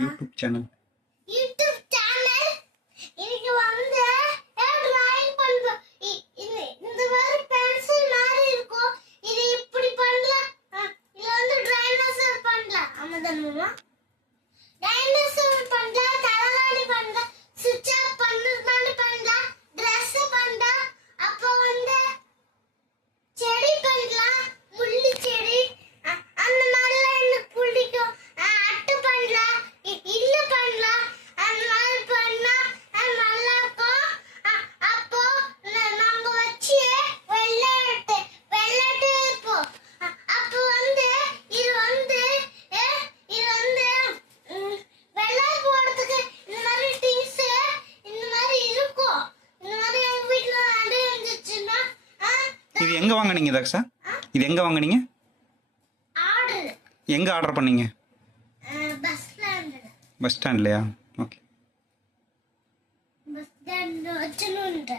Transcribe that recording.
YouTube channel இன்னைக்கு வந்து drawing பண்றோம். இந்த மாதிரி பென்சில் மாதிரி இருக்கும். இது இப்படி பண்ணலாம். இது வந்து டைனோசர் பண்ணலாம். ஆமாதானமா? டைனோசர் பண்ணலாம், தலைகாணி பண்ணலாம், சுவிட்ச் ஆஃப் பண்ணலாம் பண்ணலாம், Dress பண்ணலாம், அப்ப வந்து செடி பண்ணலாம், முள்ளு செடி அந்த மாதிரிலாம் எனக்கு பிடிக்கும். அட்டை பண்ணலாம், இல்ல பண்ணலாம், அந்த மாதிரி பண்ணா நல்லா இருக்கும். அப்போ நாங்க வச்சு வெள்ளாட்டு இருப்போம். அப்போ வந்து இது வந்து வெள்ளாட்டு போடுறதுக்கு இந்த மாதிரி திங்ஸ் இந்த மாதிரி இருக்கும். இந்த மாதிரி எங்க வீட்டுல அடை இருந்துச்சுன்னா இது எங்கே வாங்குனீங்க தக்ஷா? இது எங்கே வாங்குனீங்க? ஆர்டர் எங்கே ஆர்டர் பண்ணீங்க? பஸ் ஸ்டாண்ட்ல பஸ் ஸ்டாண்ட்லையா? ஓகே. பஸ் ஸ்டாண்ட் வச்சுன்னு